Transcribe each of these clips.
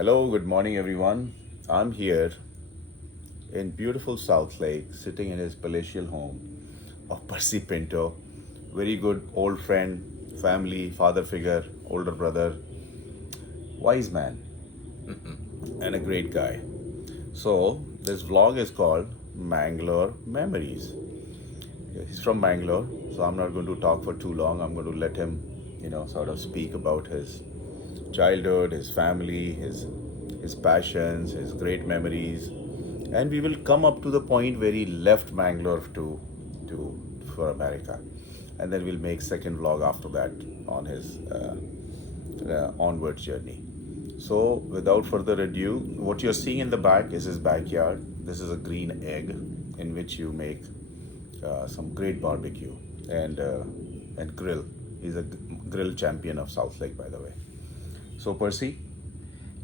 Hello, good morning, everyone. I'm here in beautiful South Lake, sitting in his palatial home of Percy Pinto. Very good old friend, family, father figure, older brother, wise man, and a great guy. So, this vlog is called Mangalore Memories. He's from Mangalore, so I'm not going to talk for too long. I'm going to let him, sort of speak about his childhood, his family, his passions, his great memories, and we will come up to the point where he left Mangalore to for America, and then we'll make second vlog after that on his onward journey. So, without further ado, what you're seeing in the back is his backyard. This is a green egg in which you make some great barbecue and grill. He's a grill champion of South Lake, by the way. So, Percy,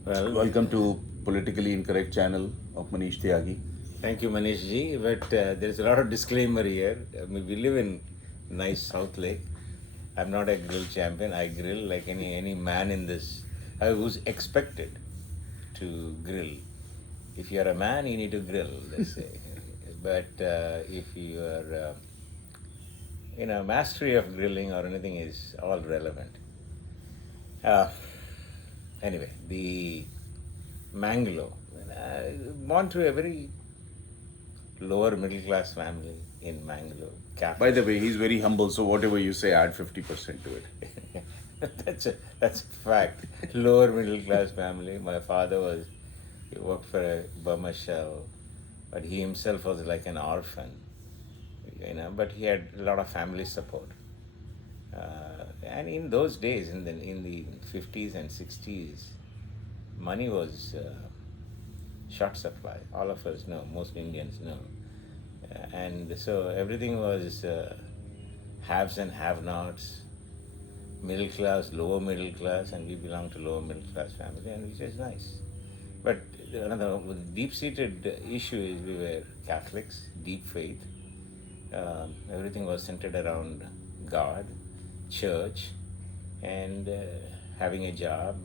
Well, welcome to Politically Incorrect channel of Manish Tyagi. thank you, Manish ji. But there's a lot of disclaimer here. I mean, we live in nice South Lake. I'm not a grill champion. I grill like any man in this who's expected to grill. If you're a man, you need to grill, let's say. But if you are, mastery of grilling or anything is all relevant. Uh, anyway, the Mangalore. Born to a very lower middle class family in Mangalore. By the way, he's very humble, so whatever you say, add 50% to it. That's a fact. Lower middle class family. My father he worked for a Burma shell, but he himself was like an orphan, but he had a lot of family support. And in those days, in the 50s and 60s, money was short supply. All of us know, most Indians know. And so everything was haves and have-nots, middle class, lower middle class, and we belong to lower middle class family, and which is nice. But another deep-seated issue is we were Catholics, deep faith. Everything was centered around God, church, and having a job.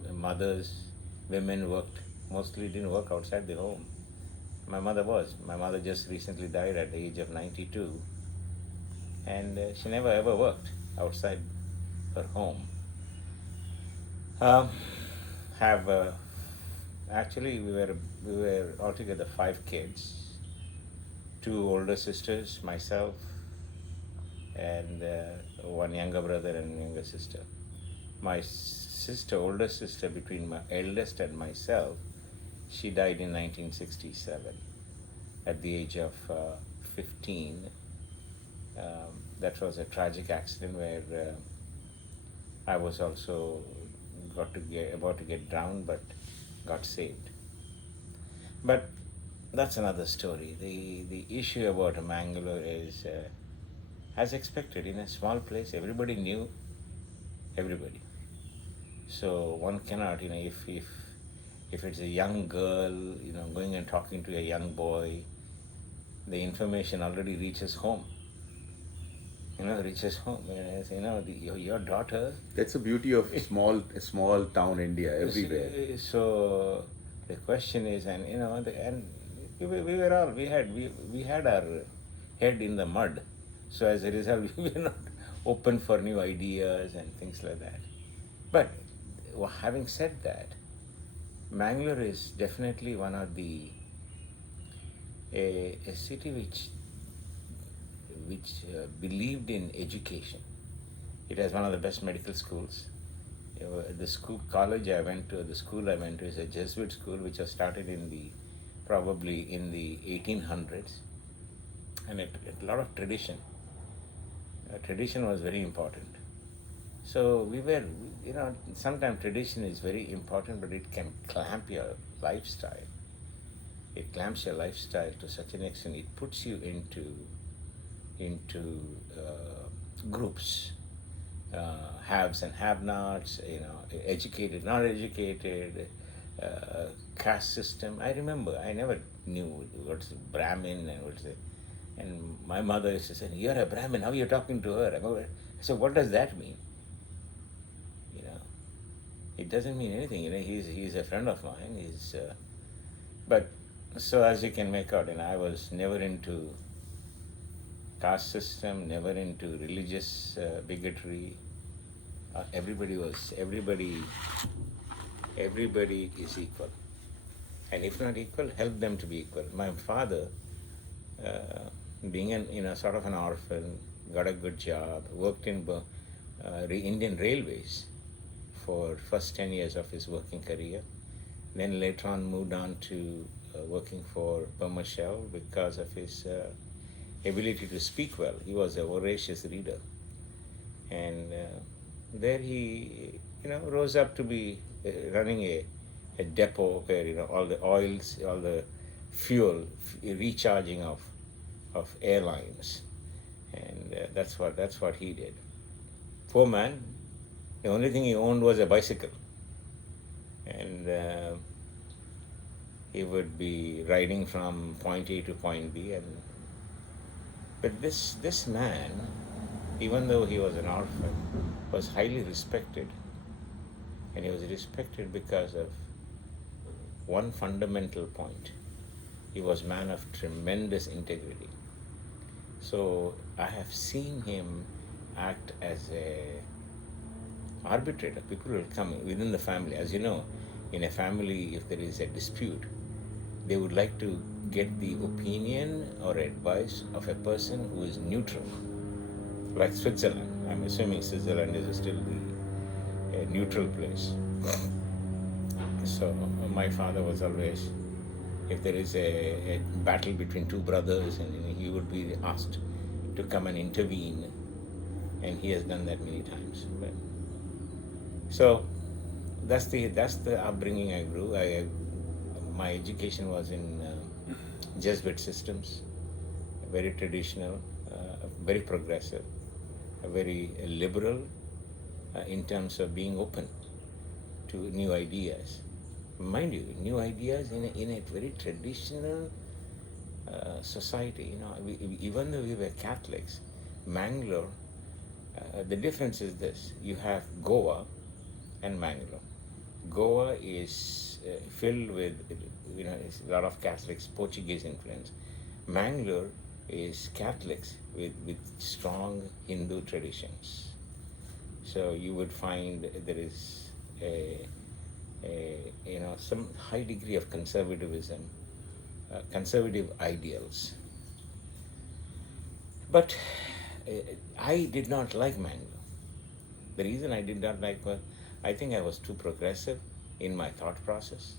Women worked, mostly didn't work outside the home. My mother just recently died at the age of 92, and she never ever worked outside her home. Have Actually, we were altogether 5 kids, 2 older sisters, myself, and one younger brother and younger sister. My older sister, between my eldest and myself, she died in 1967 at the age of 15. That was a tragic accident where I was also about to get drowned, but got saved. But that's another story. The issue about Mangalore is, as expected, in a small place, everybody knew everybody. So one cannot, if it's a young girl, going and talking to a young boy, the information already reaches home. Reaches home. Your daughter. That's the beauty of small town India, everywhere. So the question is, and we were all we had our head in the mud. So as a result, we were not open for new ideas and things like that. But having said that, Mangalore is definitely one of a city which believed in education. It has one of the best medical schools. The college I went to, the school I went to, is a Jesuit school which was started probably in the 1800s, and a lot of tradition. Tradition was very important. So sometimes tradition is very important, but it can clamp your lifestyle. It clamps your lifestyle to such an extent. It puts you into groups, haves and have-nots, educated, not educated, caste system. I remember, I never knew what's Brahmin and what's it. And my mother used to say, "You're a Brahmin, how are you talking to her?" I said, "What does that mean?" It doesn't mean anything. He's a friend of mine. But so as you can make out, I was never into caste system, never into religious bigotry. Everybody is equal, and if not equal, help them to be equal. My father, uh, being sort of an orphan, got a good job, worked in Indian Railways for first 10 years of his working career. Then later on moved on to working for Burma Shell because of his ability to speak well. He was a voracious reader, and there he rose up to be running a depot where all the oils, all the fuel, recharging of airlines, and that's what he did. Poor man, the only thing he owned was a bicycle, and he would be riding from point A to point B. And but this man, even though he was an orphan, was highly respected, and he was respected because of one fundamental point. He was a man of tremendous integrity. So I have seen him act as a arbitrator. People will come within the family. As you know, in a family, if there is a dispute, they would like to get the opinion or advice of a person who is neutral, like Switzerland. I'm assuming Switzerland is still a neutral place. So my father was always, if there is a battle between two brothers, and he would be asked to come and intervene, and he has done that many times. So that's the upbringing I grew. My education was in Jesuit systems, very traditional, very progressive, very liberal in terms of being open to new ideas. Mind you, new ideas in a very traditional society. Even though we were Catholics, Mangalore, the difference is this: you have Goa and Mangalore. Goa is filled with, it's a lot of Catholics, Portuguese influence. Mangalore is Catholics with strong Hindu traditions. So you would find there is some high degree of conservatism, conservative ideals. But I did not like Mangalore. The reason I did not like was I think I was too progressive in my thought process.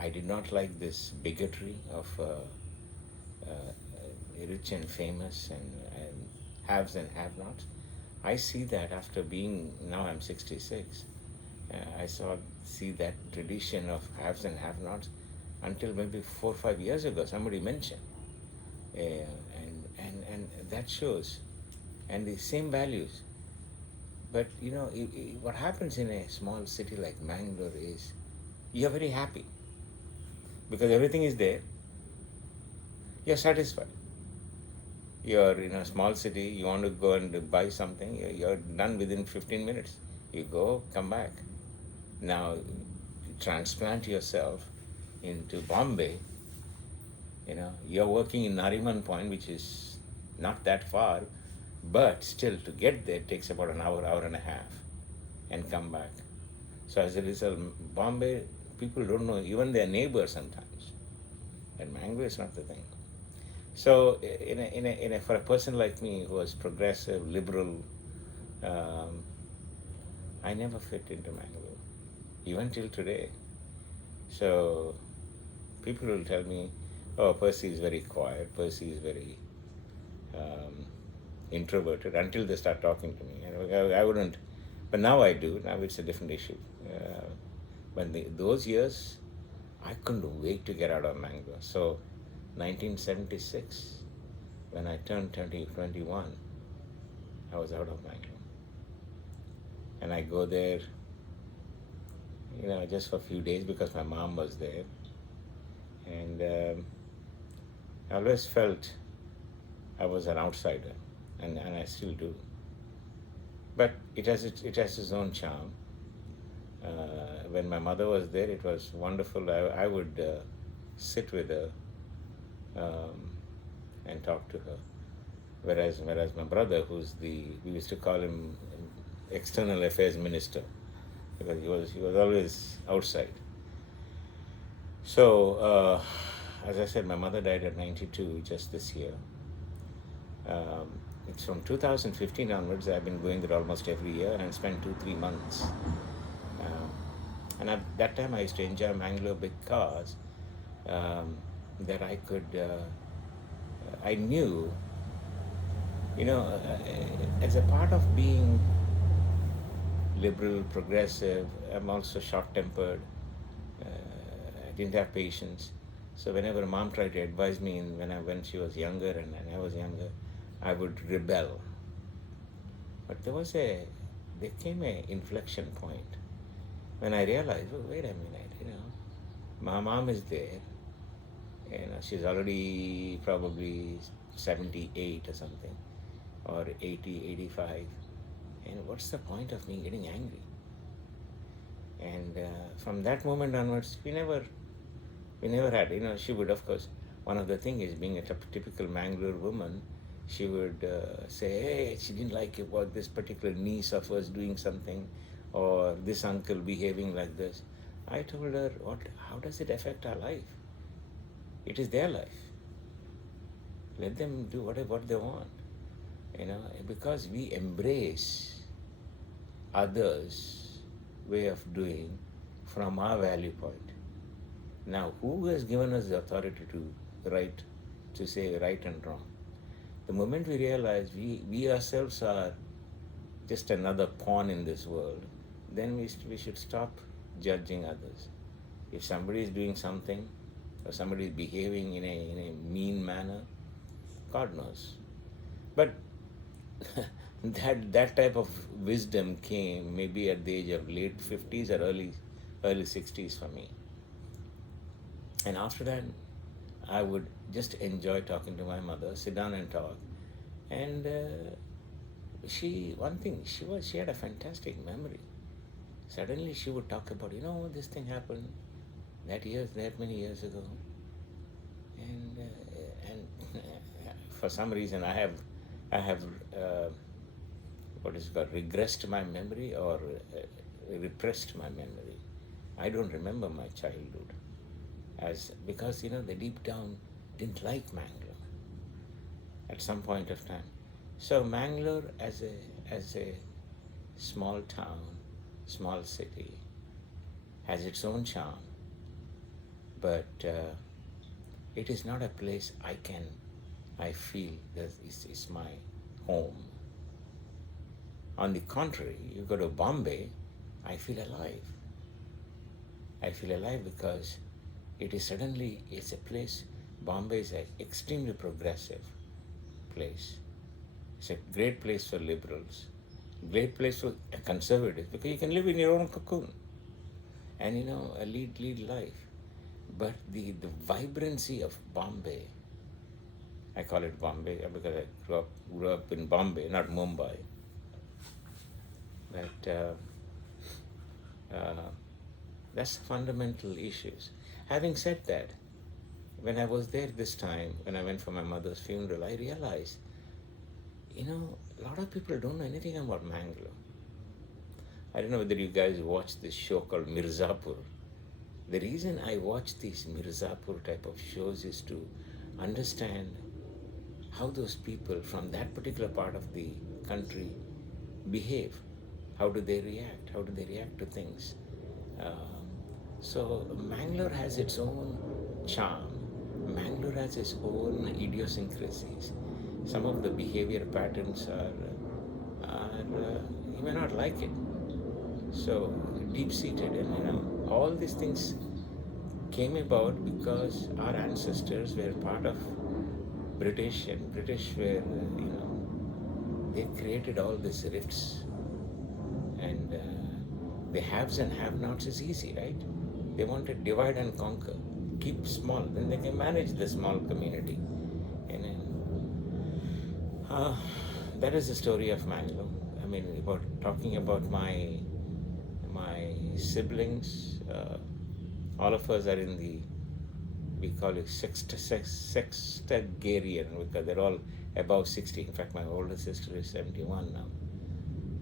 I did not like this bigotry of rich and famous and haves and have-nots. I see that after being, now I'm 66, I see that tradition of haves and have-nots until maybe 4 or 5 years ago. Somebody mentioned, and that shows, and the same values. But what happens in a small city like Mangalore is you're very happy because everything is there. You're satisfied. You're in a small city, you want to go and buy something, you're done within 15 minutes. You go, come back. Now, transplant yourself into Bombay. You're working in Nariman Point, which is not that far, but still to get there takes about an hour, hour and a half, and come back. So as a result, Bombay, people don't know even their neighbors sometimes. And Mangalore is not the thing. So for a person like me who was progressive, liberal, I never fit into Mangalore, even till today. So people will tell me, oh, Percy is very quiet, Percy is very introverted, until they start talking to me. I wouldn't, but now I do. Now it's a different issue. But those years, I couldn't wait to get out of Mangalore. So 1976, when I turned 21, I was out of Mangalore. And I go there, just for a few days because my mom was there. And I always felt I was an outsider, and I still do. But it has its own charm. When my mother was there, it was wonderful. I would sit with her and talk to her. Whereas my brother, we used to call him external affairs minister, because he was always outside. So as I said, my mother died at 92 just this year. It's from 2015 onwards. I've been going there almost every year and spent 2-3 months. Um, and that time I used to enjoy Mangalore because that I knew, as a part of being liberal, progressive, I'm also short-tempered. I didn't have patience. So whenever mom tried to advise me when she was younger and I was younger, I would rebel. But there came a inflection point when I realized, oh, wait a minute, my mom is there. She's already probably 78 or something, or 80, 85. And what's the point of me getting angry? And from that moment onwards, we never had, she would, of course, one of the things is, being a typical Mangalore woman, she would say, hey, she didn't like about this particular niece of hers doing something, or this uncle behaving like this. I told her, how does it affect our life? It is their life. Let them do what they want. Because we embrace others' way of doing from our value point. Now, who has given us the authority to say right and wrong? The moment we realize we ourselves are just another pawn in this world, then we should stop judging others. If somebody is doing something, or somebody is behaving in a mean manner, God knows. But that type of wisdom came maybe at the age of late 50s or early 60s for me. And after that, I would just enjoy talking to my mother, sit down and talk. And she had a fantastic memory. Suddenly she would talk about, this thing happened that many years ago. And for some reason I have what is called regressed my memory, or repressed my memory. I don't remember my childhood, because they deep down didn't like Mangalore at some point of time. So Mangalore as a small town, small city, has its own charm, but it is not a place I feel that is my home. On the contrary, you go to Bombay, I feel alive. I feel alive because it's a place. Bombay is an extremely progressive place. It's a great place for liberals, great place for conservatives, because you can live in your own cocoon and lead life. But the vibrancy of Bombay, I call it Bombay because I grew up in Bombay, not Mumbai. But that's fundamental issues. Having said that, when I was there this time, when I went for my mother's funeral, I realized, a lot of people don't know anything about Mangalore. I don't know whether you guys watch this show called Mirzapur. The reason I watch these Mirzapur type of shows is to understand how those people from that particular part of the country behave. How do they react? How do they react to things? So Mangalore has its own charm. Mangalore has its own idiosyncrasies. Some of the behavior patterns you may not like it. So deep-seated, and all these things came about because our ancestors were part of British, and British were, they created all these rifts. And the haves and have-nots is easy, right? They want to divide and conquer, keep small, then they can manage the small community. And that is the story of Mangalore. I mean, talking about my siblings. All of us are in the, we call it sextagarian, because they're all above 60. In fact, my older sister is 71 now.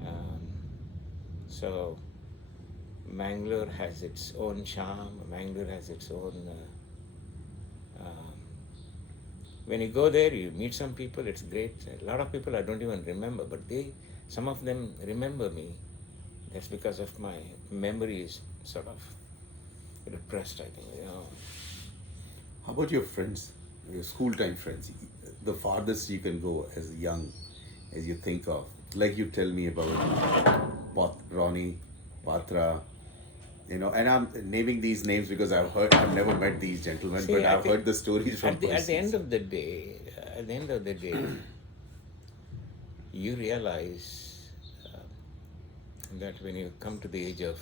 Um, so Mangalore has its own charm. Mangalore has its own. When you go there, you meet some people. It's great. A lot of people I don't even remember, but some of them remember me. That's because of my memory is sort of repressed, I think. How about your friends, your school time friends? The farthest you can go as young as you think of. Like you tell me about Ronnie, Patra, and I'm naming these names because I've never met these gentlemen, See, but I've heard the stories from at the end Percy's. of the day, you realize that when you come to the age of,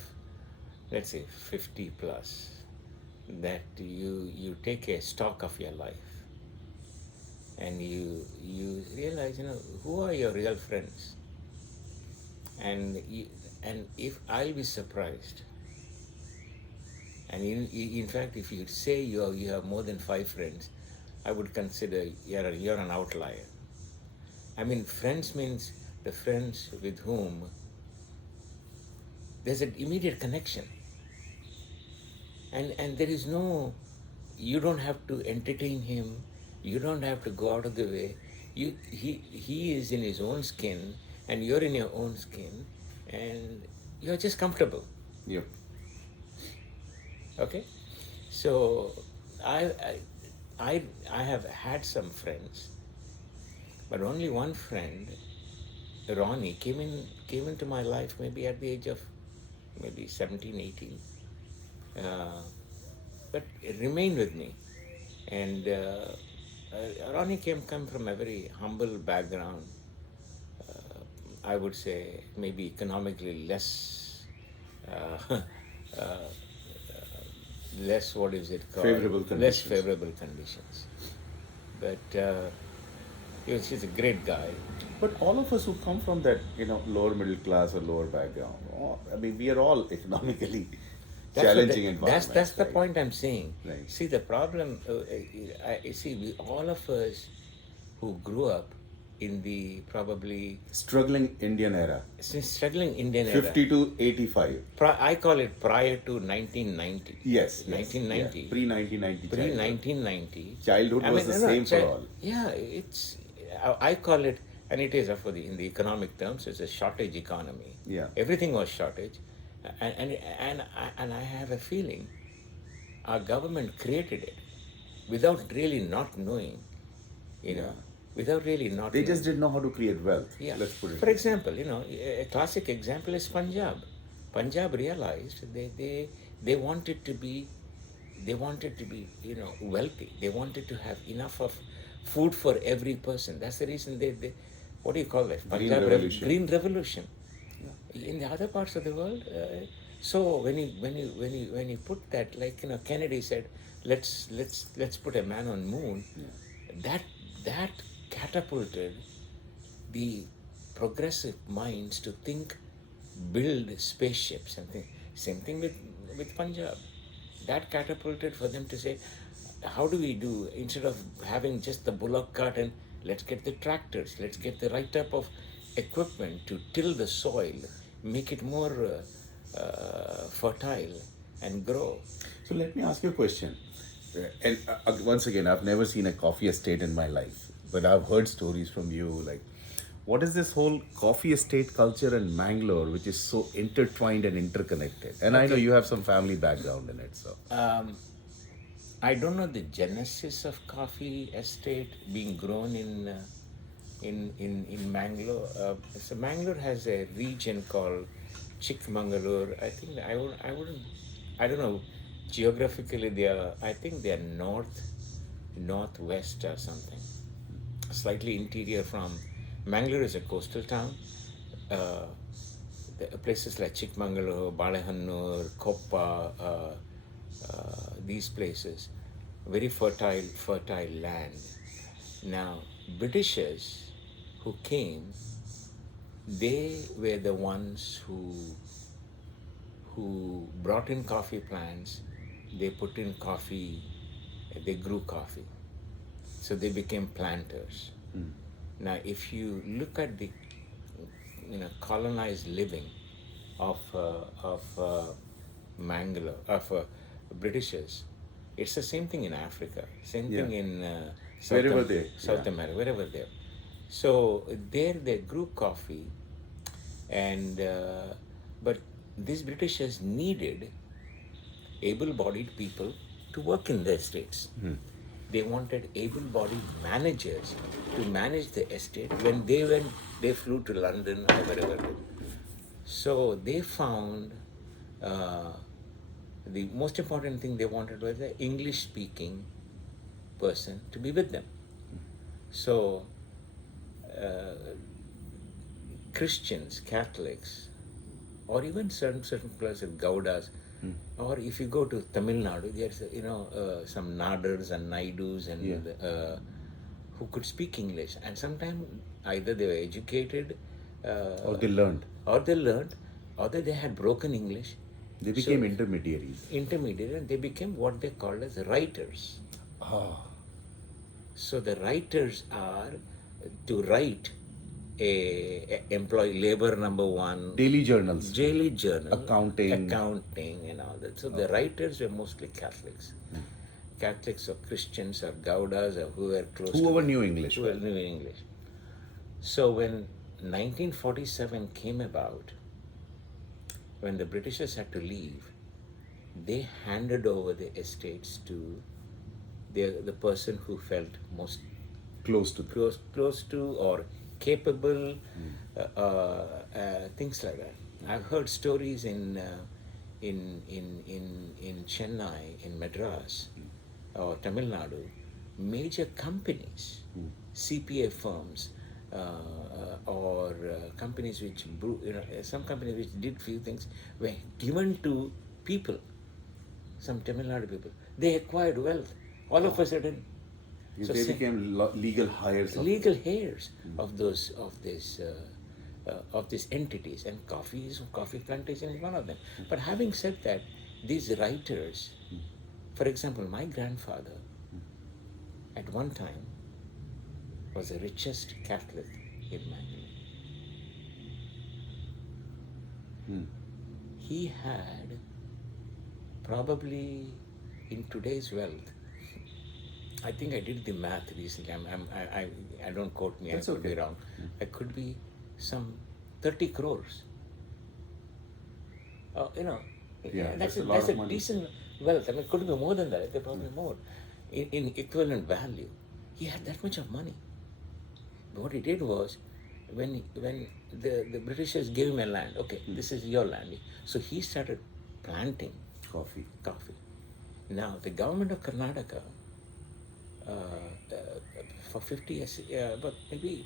let's say, 50 plus, that you take a stock of your life, and you realize, who are your real friends, and if I'll be surprised, and in fact, if you say you have more than 5 friends, I would consider you're an outlier. I mean, friends means the friends with whom there's an immediate connection, and there is no, you don't have to entertain him, you don't have to go out of the way. He is in his own skin, and you're in your own skin, and you're just comfortable. Yep. Okay, so I I have had some friends, but only one friend, Ronnie, came into my life maybe at the age of maybe 17, 18. But it remained with me. And Ronnie come from a very humble background. I would say maybe economically less, uh, less, what is it called? Favorable Less conditions. favorable conditions. But he's a great guy. But all of us who come from that, lower middle class or lower background, I mean, we are all economically challenging environments. That's the right? point I'm saying. Right. See, the problem, all of us who grew up in the probably Struggling Indian era, struggling Indian 50 era. to 85. I call it prior to 1990. Yes. 1990. Pre 1990. Pre 1990. Childhood was the same for all. Yeah, I call it, and it is in the economic terms, it's a shortage economy. Yeah. Everything was shortage, and I have a feeling our government created it without really not knowing, without really not. They knowing. just didn't know how to create wealth. Yeah. Let's put it. For example, a classic example is Punjab. Punjab realized they wanted to be, wealthy. They wanted to have enough of food for every person. That's the reason they what do you call that? Punjab Revolution. Green Revolution. In the other parts of the world, so when you put that, like Kennedy said, let's put a man on moon. That catapulted the progressive minds to think, build spaceships and things. Same thing with Punjab. That catapulted for them to say, how do we do, instead of having just the bullock cart, and let's get the tractors, let's get the right type of equipment to till the soil, make it more fertile and grow. So let me ask you a question. And once again, I've never seen a coffee estate in my life, but I've heard stories from you. Like, what is this whole coffee estate culture in Mangalore, which is so intertwined and interconnected? And I know you have some family background in it, so. I don't know the genesis of coffee estate being grown in Mangalore. So Mangalore has a region called Chikmagalur. I think I don't know. Geographically, I think they are northwest or something. Slightly interior from Mangalore is a coastal town. Places like Chikmagalur, Balehannur, Koppa, these places, very fertile land. Now, Britishers who came, they were the ones who who brought in coffee plants. They put in coffee, they grew coffee. So they became planters. Now, if you look at the colonized living of Mangalore, of Britishers, it's the same thing in Africa, same thing in Wherever they, South yeah. America, wherever they are. So there they grew coffee, and but these Britishers needed able-bodied people to work in the estates. They wanted able-bodied managers to manage the estate when they flew to London or wherever. So they found the most important thing they wanted was an English-speaking person to be with them. So Christians, Catholics, or even certain places, Gaudas, or if you go to Tamil Nadu, there's some Nadars and Naidus and who could speak English, and sometimes either they were educated, Or they learned. or they learned, or they had broken English. They became intermediaries. Intermediate, and they became what they called as writers. So the writers are to write a employee labor number one, Daily journals. daily journal, Accounting. and all that. So the writers were mostly Catholics. Catholics or Christians or Gaudas or who were close Whoever to knew English. who knew English. So when 1947 came about, when the Britishers had to leave, they handed over the estates to the person who felt most Close to them. close to or capable, things like that. I've heard stories in Chennai, in Madras, or Tamil Nadu, major companies, CPA firms, or companies which some companies which did few things were given to people, some Tamil Nadu people. They acquired wealth. All of a sudden, Because they became legal hires. legal heirs of these entities, and coffee plantation is one of them. But having said that, these writers, for example, my grandfather at one time was the richest Catholic in Mangalore. He had probably, in today's wealth, I think I did the math recently. I don't quote me. That's I could okay. be wrong. I could be some 30 crores. Yeah, that's that's a lot of a money. decent wealth. I mean, it could be more than that. It could probably more in equivalent value. He had that much of money. But what he did was, when the Britishers gave him a land, okay, this is your land. So he started planting Coffee. coffee. Now the government of Karnataka, for 50 years, but maybe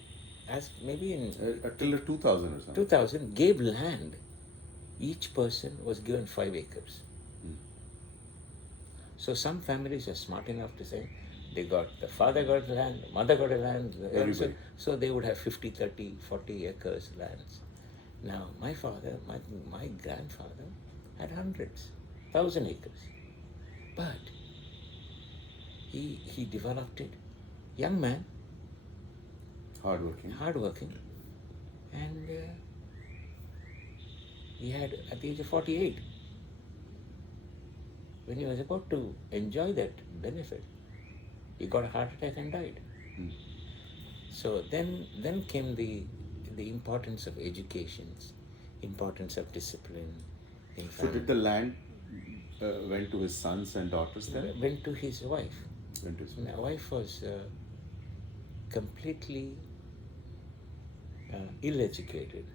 in Till the 2000 or something. 2000, gave land. Each person was given 5 acres. So some families are smart enough to say, the father got land, the mother got a land, Everybody. so they would have 50, 30, 40 acres lands. Now my father, my grandfather had hundreds, 1,000 acres. But he developed it. Young man, hardworking, and he had, at the age of 48, when he was about to enjoy that benefit, he got a heart attack and died. So then came the importance of education, importance of discipline in So family. did the land went to his sons and daughters then? Went to his wife. Went to his My wife was completely ill-educated,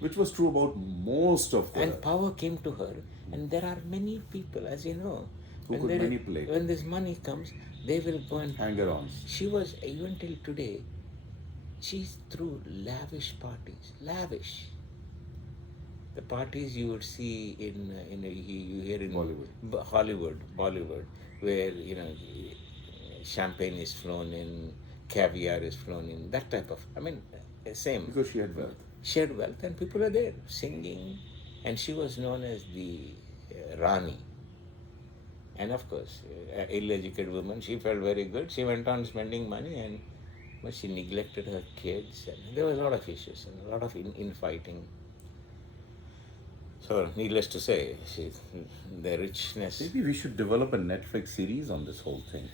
Which was true about most of the and power came to her. And there are many people, as you know, Who could manipulate. when this money comes, they will go and hanger-ons. She was, even till today, she's through lavish parties. Lavish. The parties you would see you hear in Bollywood. Bollywood, where champagne is flown in, caviar is flown in, that type of. I mean, same. Because she had wealth. shared wealth, and people are there singing, and she was known as the Rani. And of course, ill-educated woman, she felt very good. She went on spending money, and but she neglected her kids, and there was a lot of issues and a lot of infighting. So, needless to say, the richness. Maybe we should develop a Netflix series on this whole thing.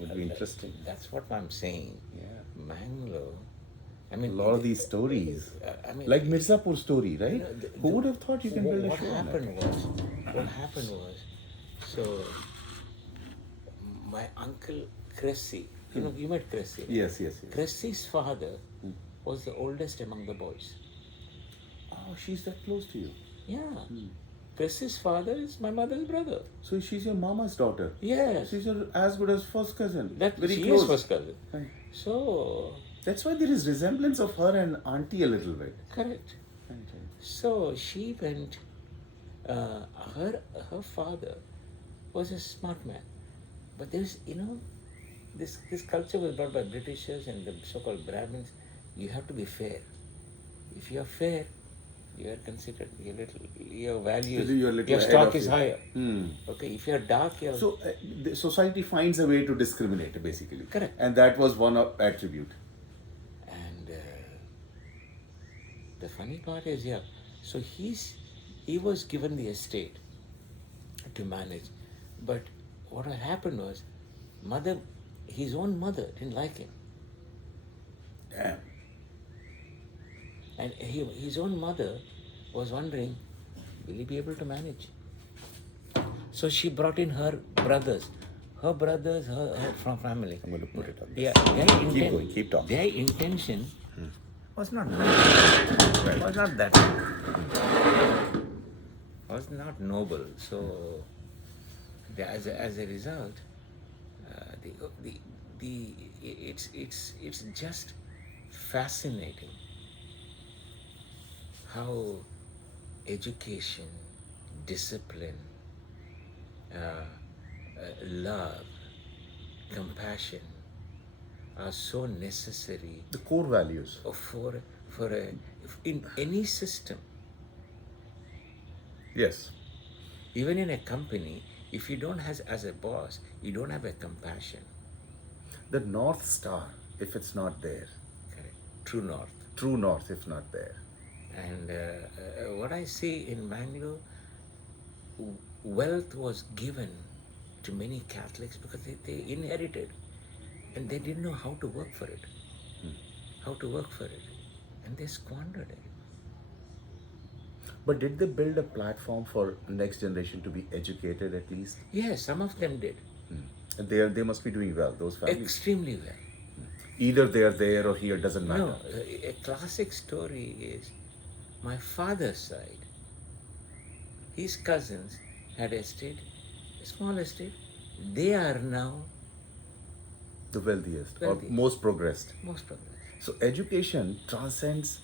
Would be interesting. That's what I'm saying. Yeah. Mangalore. I A mean, lot of these stories, I mean, like Mirzapur story, right? you know, Who would have thought you can build a what show on happened it? what happened was, so my uncle Cressy, you met Cressy. Right? Yes, yes, yes. Cressy's father was the oldest among the boys. Oh, she's that close to you. Yeah. Cressy's father is my mother's brother. So she's your mama's daughter. Yes. She's your, as good as first cousin. That very she close. is first cousin. Right. So That's why there is resemblance of her and auntie a little bit. correct. Right, right. So she went. Her father was a smart man, but there's this culture was brought by Britishers and the so-called Brahmins. You have to be fair. If you are fair, you are considered your values, You're a little your ahead stock of is you. higher. Okay, if you are dark, you're So the society finds a way to discriminate, basically. Correct. And that was one attribute. And the funny part is, so he was given the estate to manage, but what had happened was, his own mother didn't like him, Damn. and his own mother was wondering, will he be able to manage? So she brought in her brothers, her from family. I'm going to put it on. Yeah, Keep going, keep talking. Their intention was not that. Was not that. Was not noble. So, as a result, it's just fascinating how education, discipline, love, compassion are so necessary The core values. in any system. Yes. Even in a company, if you don't have, as a boss, you don't have a compassion. The North Star, if it's not there. Correct. True north. True North, if not there. And what I see in Mangalore, wealth was given to many Catholics because they inherited, and they didn't know how to work for it. And they squandered it. But did they build a platform for next generation to be educated at least? Yes, some of them did. And they must be doing well, those families. Extremely well. Either they are there or here, doesn't matter. No, a classic story is my father's side. His cousins had a small estate. They are now The wealthiest, Wealthiest. or most progressed. most progressive. So education transcends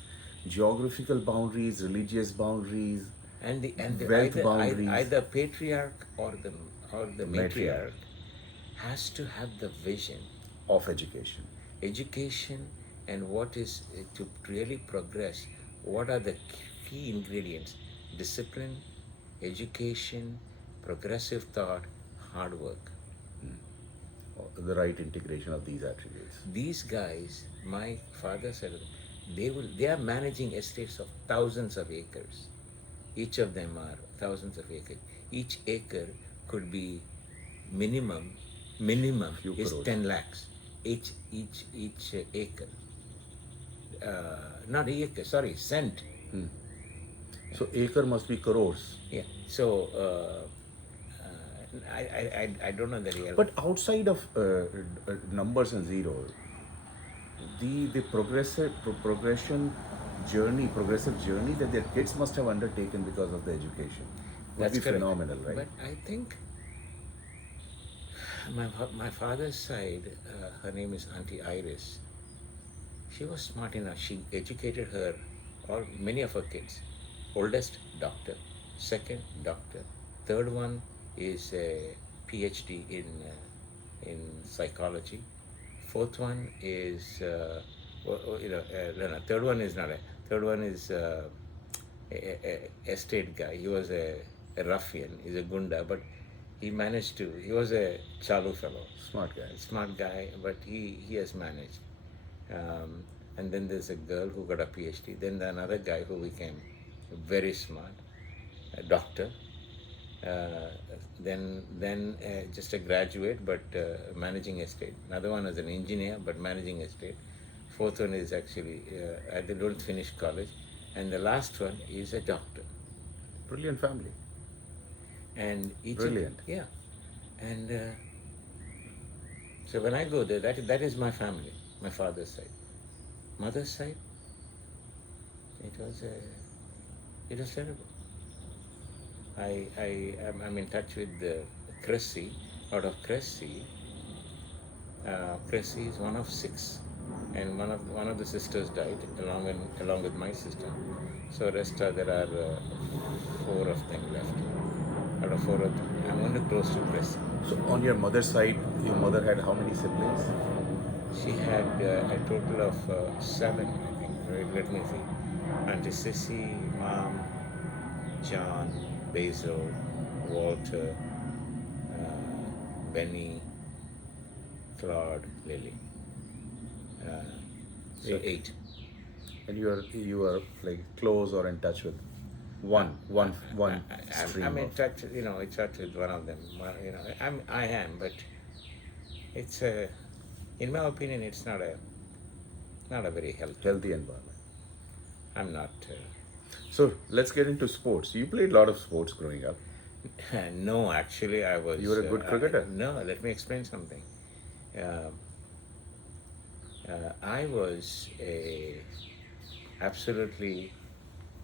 geographical boundaries, religious boundaries. And the Wealth boundaries. either patriarch or the matriarch has to have the vision, Of education. education, and what is to really progress. What are the key ingredients? Discipline, education, progressive thought, hard work. The right integration of these attributes. These guys, my father said, they are managing estates of thousands of acres. Each of them are thousands of acres. Each acre could be minimum Few is crores. 10 lakhs. Each acre. Not acre, sorry, cent. So acre must be crores. Yeah. So I don't know the real. But outside of numbers and zeros, the progressive journey that their kids must have undertaken because of the education would That's be correct. phenomenal, right? But I think my father's side, her name is Auntie Iris. She was smart enough. She educated many of her kids. Oldest, doctor. Second, doctor. Third one is a PhD in psychology. Fourth one is, no, third one is not Third one is estate guy. He was a ruffian. He's a gunda, but he managed to. He was a chalu fellow, Smart guy. smart guy, but he has managed. And then there's a girl who got a PhD. Then another guy who became very smart, a doctor. Then just a graduate, but managing estate. Another one is an engineer, but managing estate. Fourth one is actually they don't finish college, and the last one is a doctor. Brilliant family. And each Brilliant. yeah, and so when I go there, that is my family, my father's side. Mother's side, it was terrible. I'm in touch with Cressy. Out of Cressy, Cressy is one of 6, and one of the sisters died along with my sister. So there are 4 of them left. Out of 4 of them, I'm only close to Cressy. So on your mother's side, your mother had how many siblings? She had a total of 7, I think. Right, let me see. Auntie Sissy, Mom, John, Basil, Walter, Benny, Claude, Lily. So 8. And you are like close or in touch with one stream. I'm in of- touch, in touch with one of them. I am, but it's in my opinion, it's not a very healthy environment. I'm not. So let's get into sports. You played a lot of sports growing up. No, actually, I was. You were a good cricketer. No, let me explain something. I was a absolutely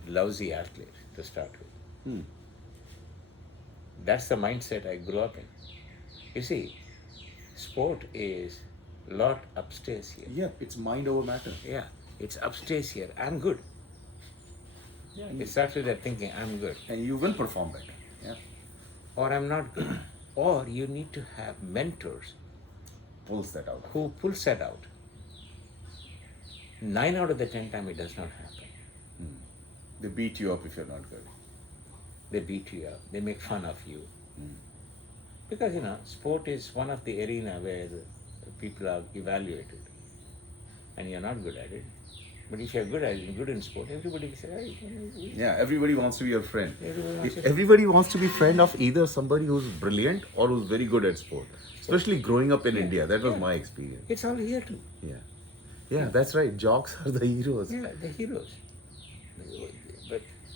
lousy athlete to start with. That's the mindset I grew up in. You see, sport is a lot upstairs here. Yeah, it's mind over matter. Yeah, it's upstairs here. I'm good. Yeah, It starts with that thinking, I'm good. and you will perform better. Yeah, Or I'm not good. Or you need to have mentors pulls that out. who pulls that out. 9 out of the 10 times it does not happen. They beat you up if you're not good. They beat you up. They make fun of you. Because, sport is one of the arena where the people are evaluated. And you're not good at it. But if you're good in sport, everybody will say, hey, Yeah, everybody wants to be your friend. Everybody wants to- Everybody wants to be friend of either somebody who's brilliant or who's very good at sport. Especially growing up in India, that was my experience. it's all here too. Yeah, that's right. Jocks are the heroes. Yeah, the heroes.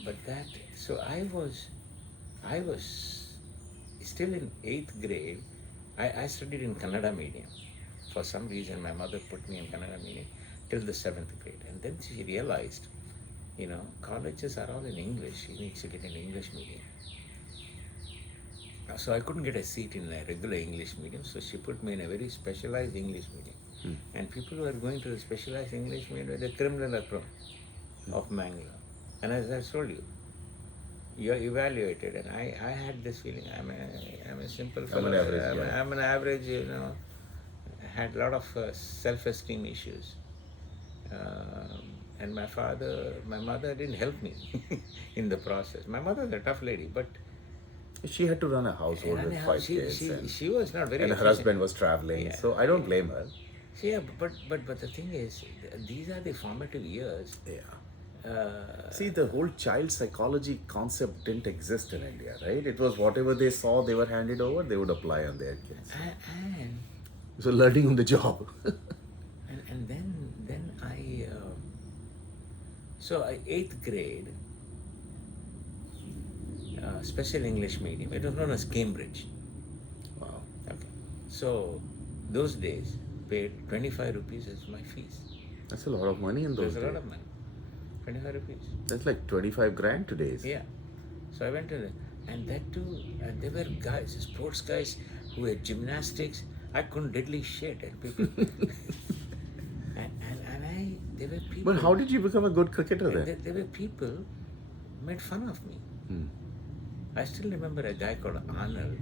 But that, so I was still in 8th grade. I studied in Kannada medium. For some reason, my mother put me in Kannada medium till the 7th grade. And then she realized, colleges are all in English. You need to get an English medium. So I couldn't get a seat in a regular English medium. So she put me in a very specialized English medium. And people who are going to the specialized English medium, they're criminal of Mangalore. And as I told you, you're evaluated, and I had this feeling. I'm a simple fellow. I'm an average guy. I'm an average. Had a lot of self-esteem issues, and my mother didn't help me in the process. My mother's a tough lady, but She had to run a household with 5 kids. she was not very. And her efficient. husband was traveling. Yeah. So I don't blame her. Yeah, but the thing is, these are the formative years. Yeah. See, the whole child psychology concept didn't exist in India, right? It was whatever they saw, they were handed over, they would apply on their kids. And So learning on the job. and then I so 8th grade special English medium. It was known as Cambridge. Wow. Okay. So those days paid 25 rupees as my fees. That's a lot of money in those There's a days. lot of money. 25 rupees. That's like 25 grand today's. Yeah. So I went to and that too, there were guys, sports guys who had gymnastics. I couldn't diddly shit at people. there were people. But how did you become a good cricketer then? There were people who made fun of me. I still remember a guy called Arnold.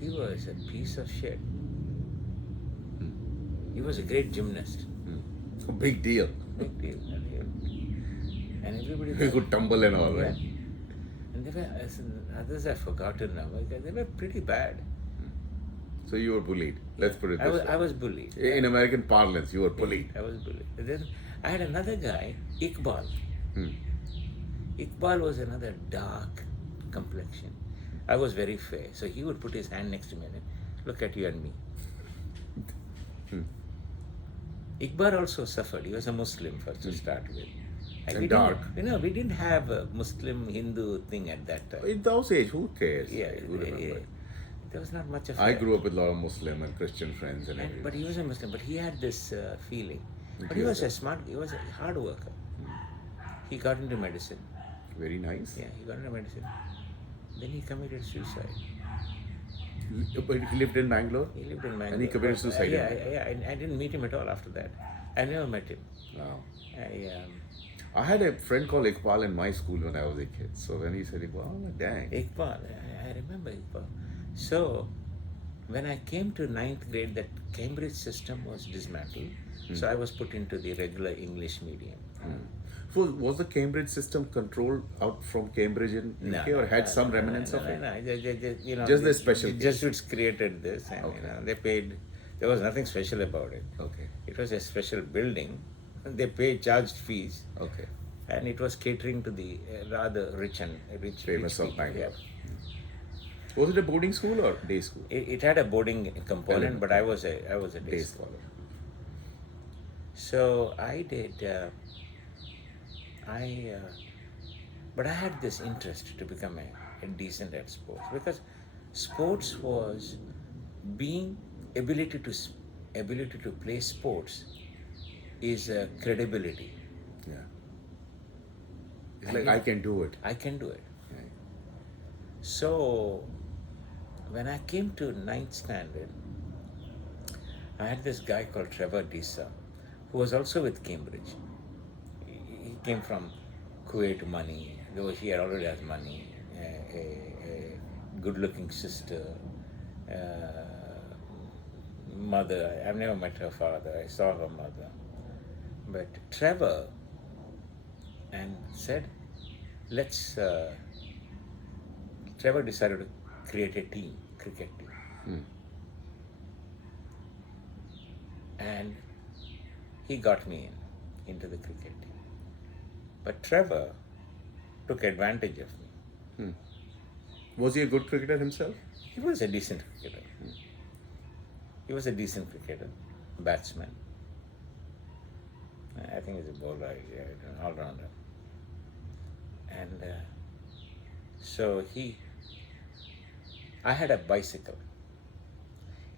He was a piece of shit. He was a great gymnast. Big deal. big deal. And everybody You thought, could tumble and all, yeah. right? And they were, others I've forgotten now, because they were pretty bad. So you were bullied. Let's put it I this was, way. I was bullied. In American parlance, you were bullied. I was bullied. Then I had another guy, Iqbal. Hmm. Iqbal was another dark complexion. I was very fair, so he would put his hand next to me and look at you and me. Iqbal also suffered. He was a Muslim first to start with. And we dark. we didn't have a Muslim Hindu thing at that time. In those age, who cares? Yeah, Who remember? there was not much of. I grew up with a lot of Muslim and Christian friends and but everything. he was a Muslim, but he had this feeling. But He he was was a smart. He was a hard worker. He got into medicine. Very nice. Yeah, he got into medicine. Then he committed suicide. But he lived in Mangalore? He lived in Mangalore. And he committed suicide? I didn't meet him at all after that. I never met him. Wow. I I had a friend called Iqbal in my school when I was a kid. So when he said Iqbal, I'm like, dang. Iqbal, I remember Iqbal. So when I came to ninth grade, that Cambridge system was dismantled. So I was put into the regular English medium. So was the Cambridge system controlled out from Cambridge in UK or had some remnants of it? No. Just the special case. Jesuits created this, and they paid. There was nothing special about it. Okay. It was a special building. They charged fees, Okay. and it was catering to the rather rich Famous of people. Bangalore. Was it a boarding school or day school? It had a boarding component, but I was a day Day scholar. scholar. So I did. But I had this interest to become a decent at sports, because sports was being ability to play sports is a credibility. Yeah. It's like I can do it. I can do it. Right. So when I came to ninth standard, I had this guy called Trevor Disa, who was also with Cambridge. He came from Kuwait money, though he had already has money, a good-looking sister, mother. I've never met her father. I saw her mother. But Trevor and said, Trevor decided to create a team, cricket team. And he got me into the cricket team. But Trevor took advantage of me. Was he a good cricketer himself? He was a decent cricketer. Batsman. I think he's a bowler, an all-rounder. And so I had a bicycle.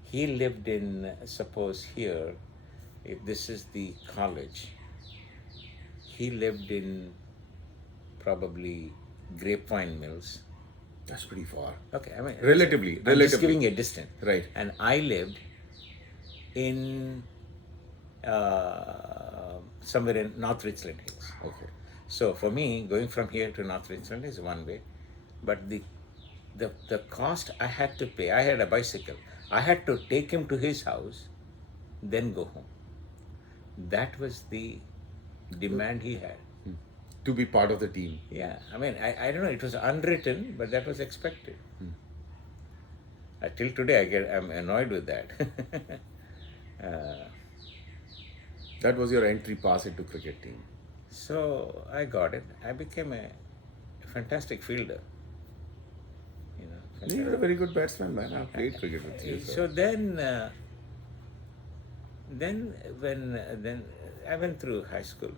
He lived in, suppose here, if this is the college, he lived in probably Grapevine Mills. That's pretty far. Okay, I mean, Relatively. I'm just giving a distance. Right. And I lived in somewhere in North Richland Hills. Okay. So for me, going from here to North Richland is one way, but the cost I had to pay. I had a bicycle. I had to take him to his house, then go home. That was the demand he had. To be part of the team. Yeah, I mean, I don't know, it was unwritten, but that was expected. Till today, I'm annoyed with that. That was your entry pass into cricket team. So I got it. I became a fantastic fielder. You were a very good batsman, man. I played cricket with you. So then I went through high school.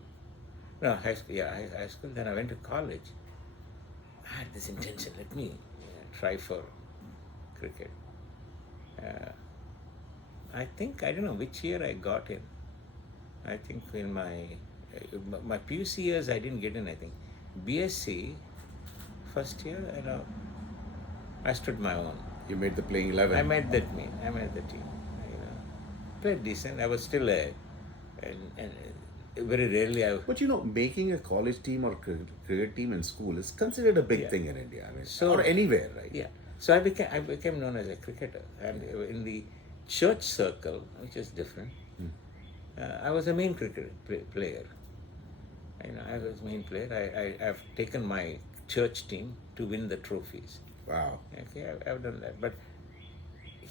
High school. Then I went to college. I had this intention. Let me try for cricket. I don't know which year I got in. I think in my PUC years I didn't get in. I think BSc first year, I stood my own. You made the playing 11. I made the team. Played decent. I was still and very rarely I. But making a college team or cricket team in school is considered a big thing in India. I mean, or anywhere, right? Yeah. So I became known as a cricketer, and in the church circle, which is different, I was a main cricket player. I was main player. I've taken my church team to win the trophies. Wow. Okay, I've done that. But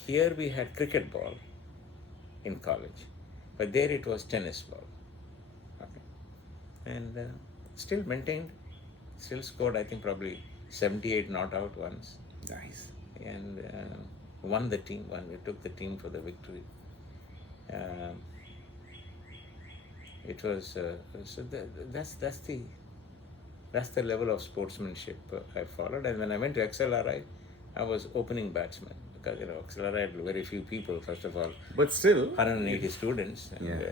here we had cricket ball in college, but there it was tennis ball. Okay, and still maintained, still scored. I think probably 78 not out once, Nice. and won the team. We took the team for the victory. Um, it was so that's the level of sportsmanship I followed. And when I went to XLRI, I was opening batsman because XLRI had very few people. First of all, But still, 180 students. And, Yeah.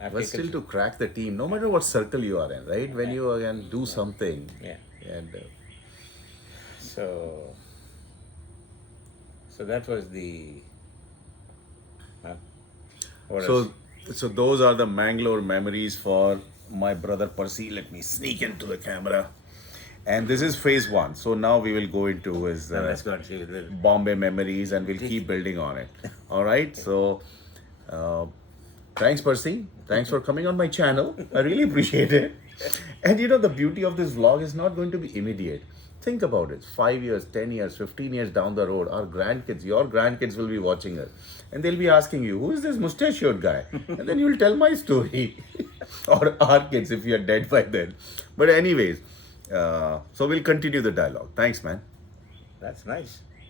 I've but taken- still to crack the team, no matter what circle you are in, right? When you again do something, yeah. and So that was the. What so else? so those are the Mangalore memories for my brother Percy. Let me sneak into the camera, and this is phase one. So now we will go into his Let's go and see with it. Bombay memories, and we'll keep building on it. All right. So, thanks, Percy. Thanks for coming on my channel. I really appreciate it. And the beauty of this vlog is not going to be immediate. Think about it. 5 years, 10 years, 15 years down the road, our grandkids, your grandkids will be watching us. And they'll be asking you, who is this mustachioed guy? And then you'll tell my story. Or our kids if you're dead by then. But anyways, so we'll continue the dialogue. Thanks, man. That's nice.